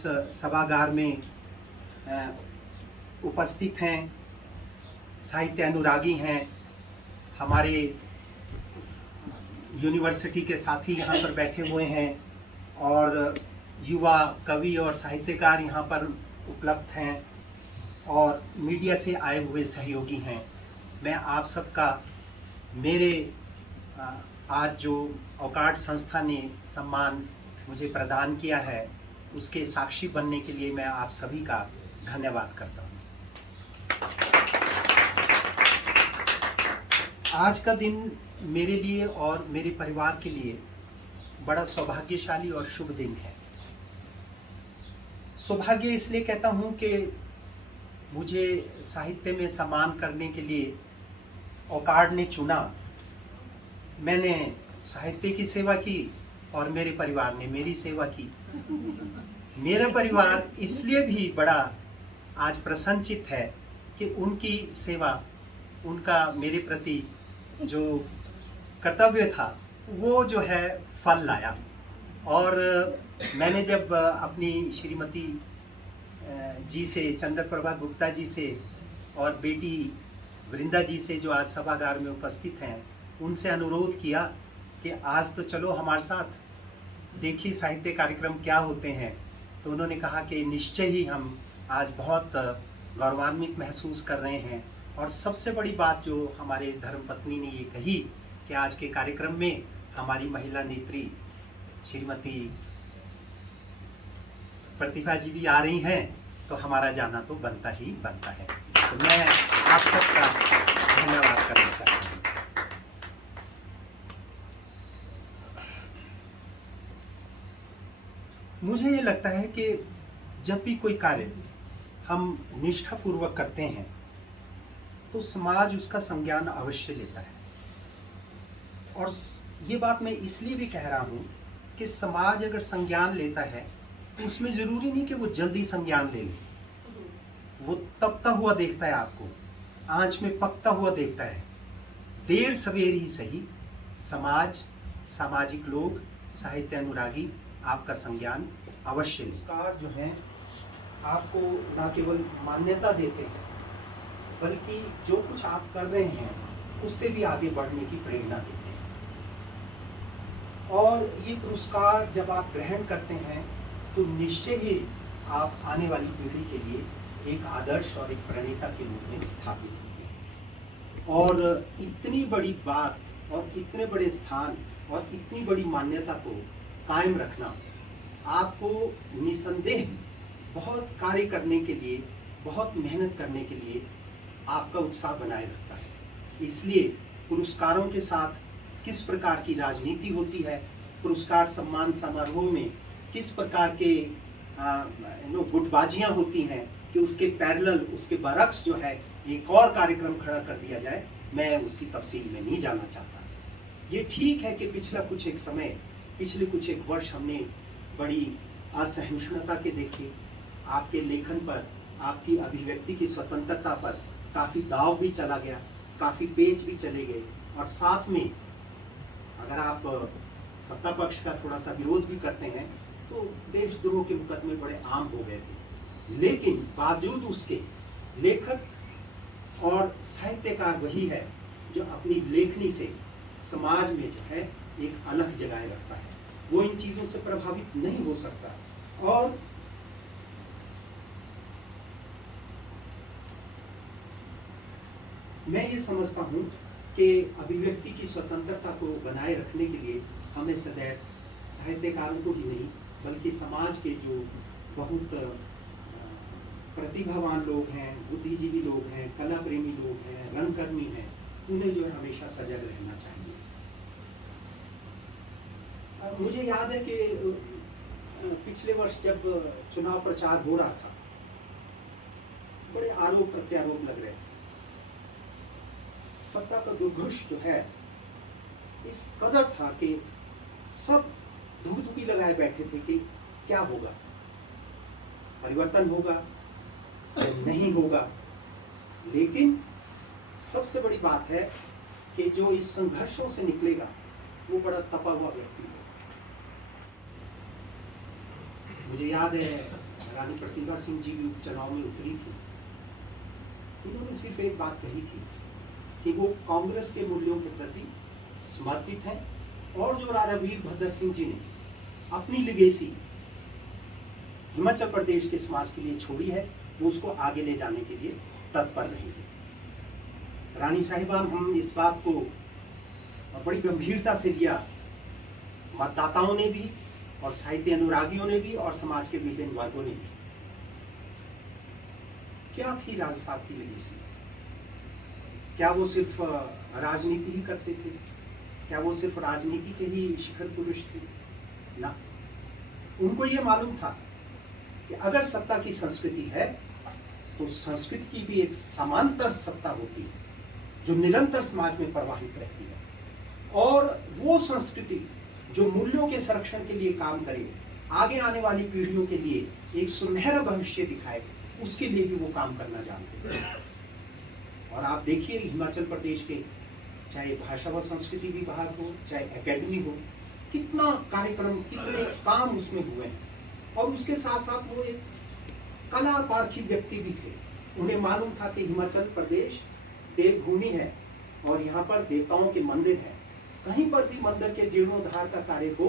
इस सभागार में उपस्थित हैं, साहित्य अनुरागी हैं, हमारे यूनिवर्सिटी के साथी यहाँ पर बैठे हुए हैं और युवा कवि और साहित्यकार यहाँ पर उपलब्ध हैं और मीडिया से आए हुए सहयोगी हैं। मैं आप सबका मेरे आज जो औकाट संस्था ने सम्मान मुझे प्रदान किया है उसके साक्षी बनने के लिए मैं आप सभी का धन्यवाद करता हूँ। आज का दिन मेरे लिए और मेरे परिवार के लिए बड़ा सौभाग्यशाली और शुभ दिन है। सौभाग्य इसलिए कहता हूँ कि मुझे साहित्य में सम्मान करने के लिए औकाट ने चुना। मैंने साहित्य की सेवा की और मेरे परिवार ने मेरी सेवा की। मेरा परिवार इसलिए भी बड़ा आज प्रसन्नचित है कि उनकी सेवा, उनका मेरे प्रति जो कर्तव्य था वो जो है फल लाया। और मैंने जब अपनी श्रीमती जी से, चंद्रप्रभा गुप्ता जी से और बेटी वृंदा जी से जो आज सभागार में उपस्थित हैं, उनसे अनुरोध किया कि आज तो चलो हमारे साथ देखिए साहित्य कार्यक्रम क्या होते हैं, तो उन्होंने कहा कि निश्चय ही हम आज बहुत गौरवान्वित महसूस कर रहे हैं। और सबसे बड़ी बात जो हमारे धर्मपत्नी ने ये कही कि आज के कार्यक्रम में हमारी महिला नेत्री श्रीमती प्रतिभा जी भी आ रही हैं, तो हमारा जाना तो बनता ही बनता है। तो मैं आप सबका धन्यवाद करना चाहता हूँ। मुझे ये लगता है कि जब भी कोई कार्य हम निष्ठापूर्वक करते हैं तो समाज उसका संज्ञान अवश्य लेता है। और ये बात मैं इसलिए भी कह रहा हूँ कि समाज अगर संज्ञान लेता है तो उसमें ज़रूरी नहीं कि वो जल्दी संज्ञान ले ले। वो तपता हुआ देखता है, आपको आँच में पकता हुआ देखता है। देर सवेर ही सही समाज, सामाजिक लोग, साहित्य अनुरागी आपका संज्ञान अवश्य ले। पुरस्कार जो हैं आपको न केवल मान्यता देते हैं बल्कि जो कुछ आप कर रहे हैं उससे भी आगे बढ़ने की प्रेरणा देते हैं। और ये पुरस्कार जब आप ग्रहण करते हैं तो निश्चय ही आप आने वाली पीढ़ी के लिए एक आदर्श और एक प्रणेता के रूप में स्थापित होंगे। और इतनी बड़ी बात और इतने बड़े स्थान और इतनी बड़ी मान्यता को कायम रखना आपको निसंदेह बहुत कार्य करने के लिए, बहुत मेहनत करने के लिए आपका उत्साह बनाए रखता है। इसलिए पुरस्कारों के साथ किस प्रकार की राजनीति होती है, पुरस्कार सम्मान समारोह में किस प्रकार के गुटबाजियाँ होती हैं कि उसके पैरेलल, उसके बरक्स जो है एक और कार्यक्रम खड़ा कर दिया जाए, मैं उसकी तफसील में नहीं जाना चाहता। ये ठीक है कि पिछले कुछ एक वर्ष हमने बड़ी असहिष्णुता के देखे। आपके लेखन पर, आपकी अभिव्यक्ति की स्वतंत्रता पर काफ़ी दाव भी चला गया, काफ़ी पेच भी चले गए। और साथ में अगर आप सत्ता पक्ष का थोड़ा सा विरोध भी करते हैं तो देशद्रोह के मुकदमे बड़े आम हो गए थे। लेकिन बावजूद उसके लेखक और साहित्यकार वही है जो अपनी लेखनी से समाज में जो है एक अलग जगह रखता है। वो इन चीज़ों से प्रभावित नहीं हो सकता। और मैं ये समझता हूँ कि अभिव्यक्ति की स्वतंत्रता को बनाए रखने के लिए हमें सदैव साहित्यकारों को ही नहीं बल्कि समाज के जो बहुत प्रतिभावान लोग हैं, बुद्धिजीवी लोग हैं, कला प्रेमी लोग हैं, रंगकर्मी हैं, उन्हें जो है हमेशा सजग रहना चाहिए। मुझे याद है कि पिछले वर्ष जब चुनाव प्रचार हो रहा था, बड़े आरोप प्रत्यारोप लग रहे थे। सत्ता का दुर्घोष जो है इस कदर था कि सब धुकधुकी लगाए बैठे थे कि क्या होगा, परिवर्तन होगा या नहीं होगा। लेकिन सबसे बड़ी बात है कि जो इस संघर्षों से निकलेगा वो बड़ा तपा हुआ व्यक्ति है। मुझे याद है रानी प्रतिभा सिंह जी भी उपचुनाव में उतरी थी, उन्होंने सिर्फ एक बात कही थी कि वो कांग्रेस के मूल्यों के प्रति समर्पित हैं और जो राजा वीरभद्र सिंह जी ने अपनी लिगेसी हिमाचल प्रदेश के समाज के लिए छोड़ी है, वो उसको आगे ले जाने के लिए तत्पर रहेंगे। रानी साहिबा, हम इस बात को बड़ी गंभीरता से लिया, मतदाताओं ने भी और साहित्य अनुरागियों ने भी और समाज के विभिन्न वर्गों ने भी। क्या थी राजा साहब की लेगेसी? क्या वो सिर्फ राजनीति ही करते थे? क्या वो सिर्फ राजनीति के ही शिखर पुरुष थे? ना, उनको ये मालूम था कि अगर सत्ता की संस्कृति है तो संस्कृति की भी एक समांतर सत्ता होती है जो निरंतर समाज में प्रवाहित रहती है, और वो संस्कृति जो मूल्यों के संरक्षण के लिए काम करे, आगे आने वाली पीढ़ियों के लिए एक सुनहरा भविष्य दिखाए, उसके लिए भी वो काम करना जानते हैं। और आप देखिए हिमाचल प्रदेश के चाहे भाषा व संस्कृति विभाग हो, चाहे एकेडमी हो, कितना कार्यक्रम, कितने काम उसमें हुए हैं। और उसके साथ साथ वो एक कला पारखी व्यक्ति भी थे। उन्हें मालूम था कि हिमाचल प्रदेश देवभूमि है और यहाँ पर देवताओं के मंदिर है, कहीं पर भी मंदिर के जीर्णोद्धार का कार्य हो,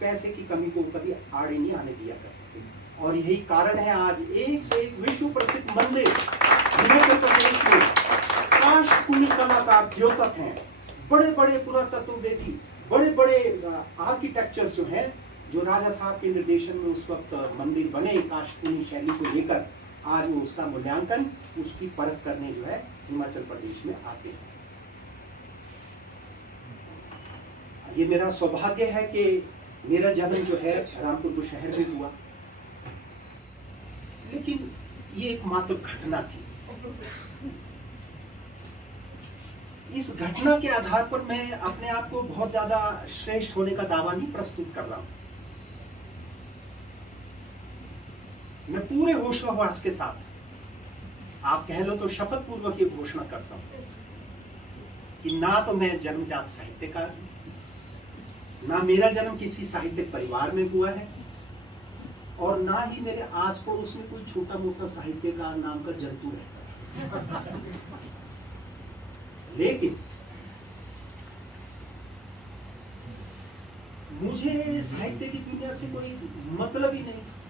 पैसे की कमी को कभी आड़े नहीं आने दिया करते थे। और यही कारण है आज एक से एक विश्व प्रसिद्ध मंदिर हिमाचल प्रदेश में काष्ठकुनी कलाकार द्योतक हैं, बड़े बड़े पुरातत्ववेदी, बड़े बड़े आर्किटेक्चर जो हैं, जो राजा साहब के निर्देशन में उस वक्त मंदिर बने काष्ठकुनी शैली को लेकर, आज वो उसका मूल्यांकन, उसकी परख करने जो है हिमाचल प्रदेश में आते हैं। ये मेरा सौभाग्य है कि मेरा जन्म जो है रामपुर बुशहर में हुआ, लेकिन ये एक मात्र घटना थी। इस घटना के आधार पर मैं अपने आप को बहुत ज्यादा श्रेष्ठ होने का दावा नहीं प्रस्तुत कर रहा हूं। मैं पूरे होशाहवास के साथ, आप कह लो तो शपथ पूर्वक ये घोषणा करता हूं कि ना तो मैं जन्मजात साहित्यकार, ना मेरा जन्म किसी साहित्यिक परिवार में हुआ है, और ना ही मेरे आस पड़ोस में कोई छोटा मोटा साहित्यकार नाम का जंतु रहता है। लेकिन मुझे साहित्य की दुनिया से कोई मतलब ही नहीं था।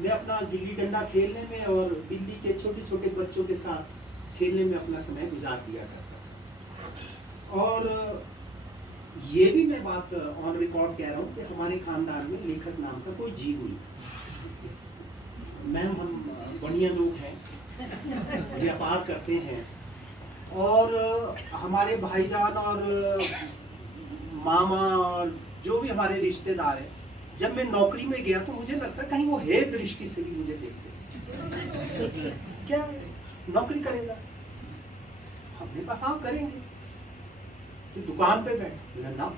मैं अपना गिल्ली डंडा खेलने में और दिल्ली के छोटे छोटे बच्चों के साथ खेलने में अपना समय गुजार दिया करता। और ये भी मैं बात ऑन रिकॉर्ड कह रहा हूँ कि हमारे खानदान में लेखक नाम का कोई जीव नहीं। मैम, हम बढ़िया लोग हैं, व्यापार करते हैं, और हमारे भाईजान और मामा और जो भी हमारे रिश्तेदार हैं, जब मैं नौकरी में गया तो मुझे लगता कहीं वो हे दृष्टि से भी मुझे देखते क्या नौकरी करेगा? हमने कहा हाँ करेंगे। तो दुकान पे बैठ, ना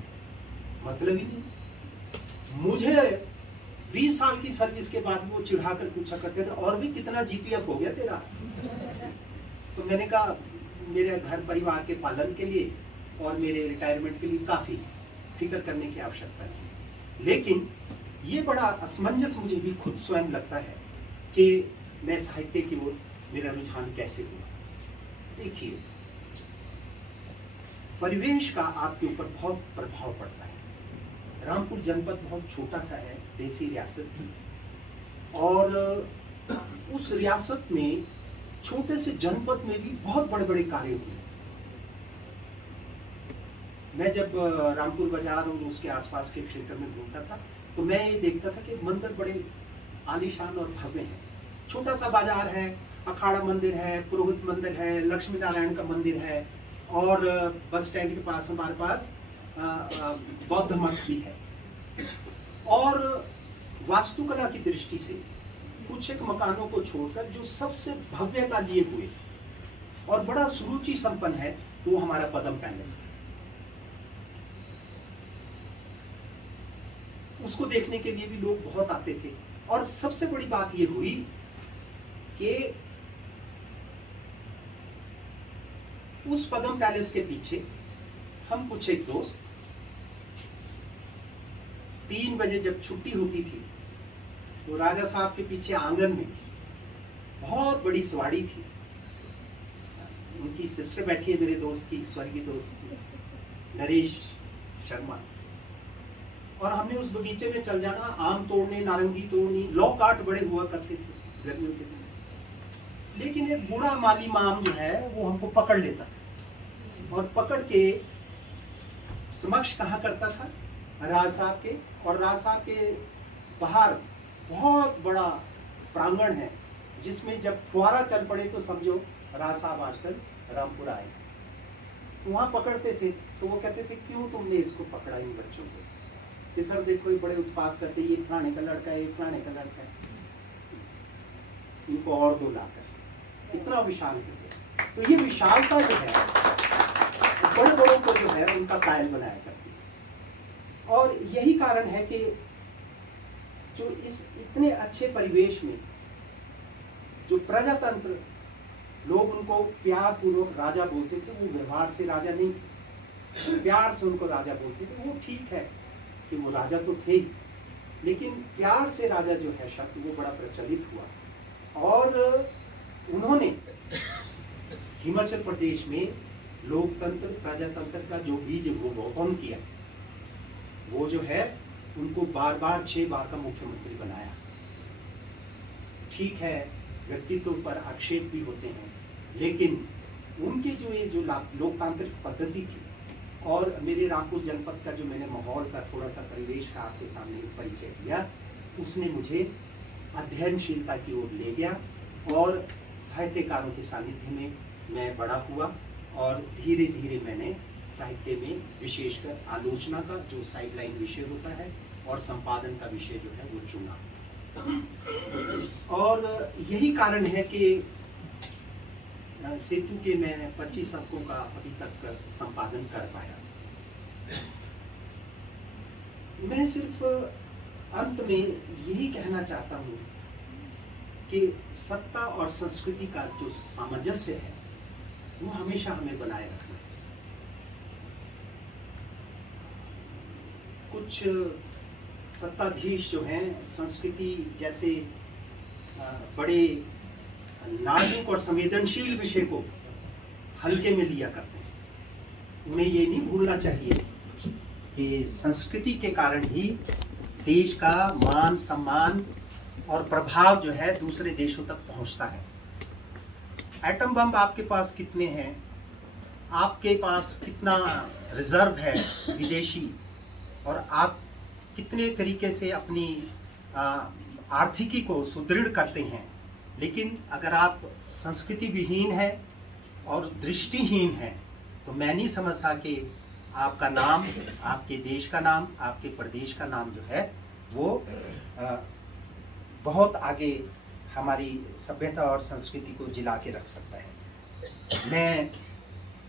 मतलब ही नहीं। मुझे 20 साल की सर्विस के बाद वो चिढ़ाकर पूछा करते थे, और भी कितना जीपीएफ हो गया तेरा? तो मैंने कहा मेरे घर परिवार के पालन के लिए और मेरे रिटायरमेंट के लिए काफी, फिक्र करने की आवश्यकता नहीं। लेकिन ये बड़ा असमंजस मुझे भी खुद स्वयं लगता है कि मैं साहित्य की ओर मेरा रुझान कैसे हुआ। देखिए, परिवेश का आपके ऊपर बहुत प्रभाव पड़ता है। रामपुर जनपद बहुत छोटा सा है, देसी रियासत थी, और उस रियासत में छोटे से जनपद में भी बहुत बड़े बड़े कार्य हुए। मैं जब रामपुर बाजार और उसके आसपास के क्षेत्र में घूमता था तो मैं ये देखता था कि मंदिर बड़े आलीशान और भव्य हैं। छोटा सा बाजार है, अखाड़ा मंदिर है, पुरोहित मंदिर है, लक्ष्मी नारायण का मंदिर है, और बस स्टैंड के पास हमारे पास बौद्ध मठ भी है। और वास्तुकला की दृष्टि से कुछ एक मकानों को छोड़कर जो सबसे भव्यता लिए हुए और बड़ा सुरुचि संपन्न है वो हमारा पदम पैलेस है। उसको देखने के लिए भी लोग बहुत आते थे। और सबसे बड़ी बात ये हुई कि उस पदम पैलेस के पीछे हम कुछ एक दोस्त 3 बजे जब छुट्टी होती थी तो राजा साहब के पीछे आंगन में बहुत बड़ी सवाड़ी थी। उनकी सिस्टर बैठी है, मेरे दोस्त की, स्वर्गीय दोस्त की, नरेश शर्मा। और हमने उस बगीचे में चल जाना, आम तोड़ने, नारंगी तोड़नी, लॉक आर्ट बड़े हुआ करते थे गर्मियों के दिन। लेकिन एक बूढ़ा माली माम जो है वो हमको पकड़ लेता था और पकड़ के समक्ष कहा करता था राज साहब के। और राज साहब के बाहर बहुत बड़ा प्रांगण है जिसमें जब फुहारा चल पड़े तो समझो राज साहब आजकल रामपुर आए। वहाँ पकड़ते थे तो वो कहते थे क्यों तुमने इसको पकड़ा इन बच्चों को, कि सर देखो ये बड़े उत्पात करते, ये फलाने का लड़का है, ये फलाने का लड़का है, इनको और दो लाकर। इतना विशाल करते। तो ये विशालता जो है बड़े बड़ों को जो है उनका कायल बनाया करती है। और यही कारण है कि जो इस इतने अच्छे परिवेश में जो प्रजातंत्र लोग उनको प्यार पूर्वक राजा बोलते थे, वो व्यवहार से राजा नहीं थे, प्यार से उनको राजा बोलते थे। वो ठीक है कि वो राजा तो थे ही, लेकिन प्यार से राजा जो है शब्द वो बड़ा प्रचलित हुआ। और उन्होंने हिमाचल प्रदेश में लोकतंत्र प्रजातंत्र का जो बीज वो रोपण किया, वो जो है उनको बार बार 6 बार का मुख्यमंत्री बनाया। ठीक है, व्यक्तित्व पर आक्षेप भी होते हैं, लेकिन उनकी जो ये जो लोकतांत्रिक पद्धति थी और मेरे रामपुर जनपद का जो मैंने माहौल का थोड़ा सा परिवेश का आपके सामने परिचय दिया, उसने मुझे अध्ययनशीलता की ओर ले गया और साहित्यकारों के सानिध्य में मैं बड़ा हुआ। और धीरे धीरे मैंने साहित्य में विशेषकर आलोचना का जो साइडलाइन विषय होता है और संपादन का विषय जो है वो चुना। और यही कारण है कि सेतु के मैं 25 अंकों का अभी तक संपादन कर पाया। मैं सिर्फ अंत में यही कहना चाहता हूँ कि सत्ता और संस्कृति का जो सामंजस्य है वो हमेशा हमें बनाए रखना है। कुछ सत्ताधीश जो हैं संस्कृति जैसे बड़े नाजुक और संवेदनशील विषय को हल्के में लिया करते हैं। उन्हें ये नहीं भूलना चाहिए कि संस्कृति के कारण ही देश का मान सम्मान और प्रभाव जो है दूसरे देशों तक पहुंचता है। एटम बम आपके पास कितने हैं, आपके पास कितना रिजर्व है विदेशी, और आप कितने तरीके से अपनी आर्थिकी को सुदृढ़ करते हैं, लेकिन अगर आप संस्कृति विहीन है और दृष्टिहीन है तो मैं नहीं समझता कि आपका नाम, आपके देश का नाम, आपके प्रदेश का नाम जो है वो बहुत आगे हमारी सभ्यता और संस्कृति को जिला के रख सकता है। मैं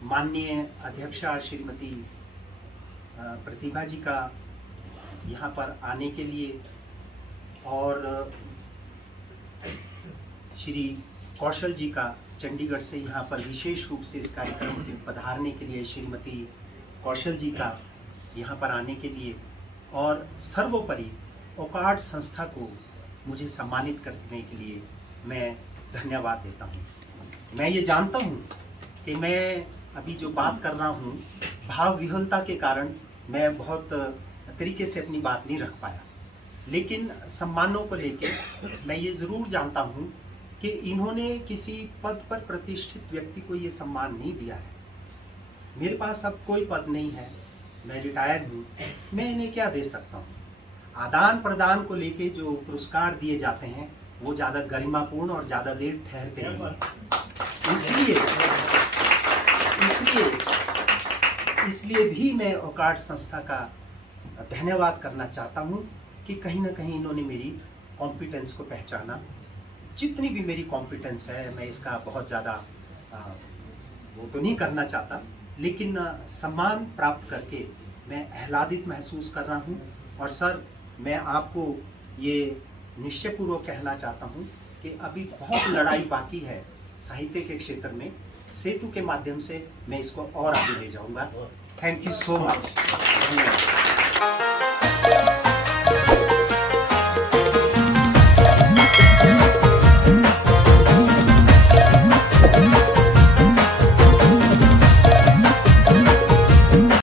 माननीय अध्यक्षा श्रीमती प्रतिभा जी का यहाँ पर आने के लिए और श्री कौशल जी का चंडीगढ़ से यहाँ पर विशेष रूप से इस कार्यक्रम के पधारने के लिए, श्रीमती कौशल जी का यहाँ पर आने के लिए, और सर्वोपरि ओकार्ड संस्था को मुझे सम्मानित करने के लिए मैं धन्यवाद देता हूँ। मैं ये जानता हूँ कि मैं अभी जो बात कर रहा हूँ भाव विह्वलता के कारण मैं बहुत तरीके से अपनी बात नहीं रख पाया, लेकिन सम्मानों को लेके मैं ये ज़रूर जानता हूँ कि इन्होंने किसी पद पर प्रतिष्ठित व्यक्ति को ये सम्मान नहीं दिया है। मेरे पास अब कोई पद नहीं है, मैं रिटायर हूँ, मैं इन्हें क्या दे सकता हूँ। आदान प्रदान को लेके जो पुरस्कार दिए जाते हैं वो ज़्यादा गरिमापूर्ण और ज़्यादा देर ठहरते नहीं हैं। इसलिए भी मैं ओकार्ड संस्था का धन्यवाद करना चाहता हूँ कि कहीं ना कहीं इन्होंने मेरी कॉम्पिटेंस को पहचाना। जितनी भी मेरी कॉम्पिटेंस है मैं इसका बहुत ज़्यादा वो तो नहीं करना चाहता, लेकिन सम्मान प्राप्त करके मैं आह्लादित महसूस कर रहा हूँ। और सर, मैं आपको ये निश्चयपूर्वक कहना चाहता हूँ कि अभी बहुत लड़ाई बाकी है साहित्य के क्षेत्र में। सेतु के माध्यम से मैं इसको और आगे ले जाऊँगा। Thank you so much. धन्यवाद।